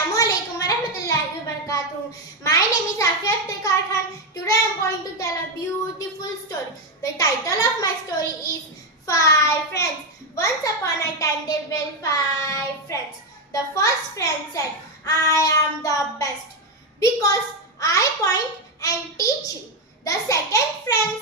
Assalamualaikum warahmatullahi wabarakatuh. My name is Afia Khan. Today I am going to tell a beautiful story. The title of my story is Five Friends. Once upon a time there were five friends. The first friend said, I am the best because I point and teach you. The second friend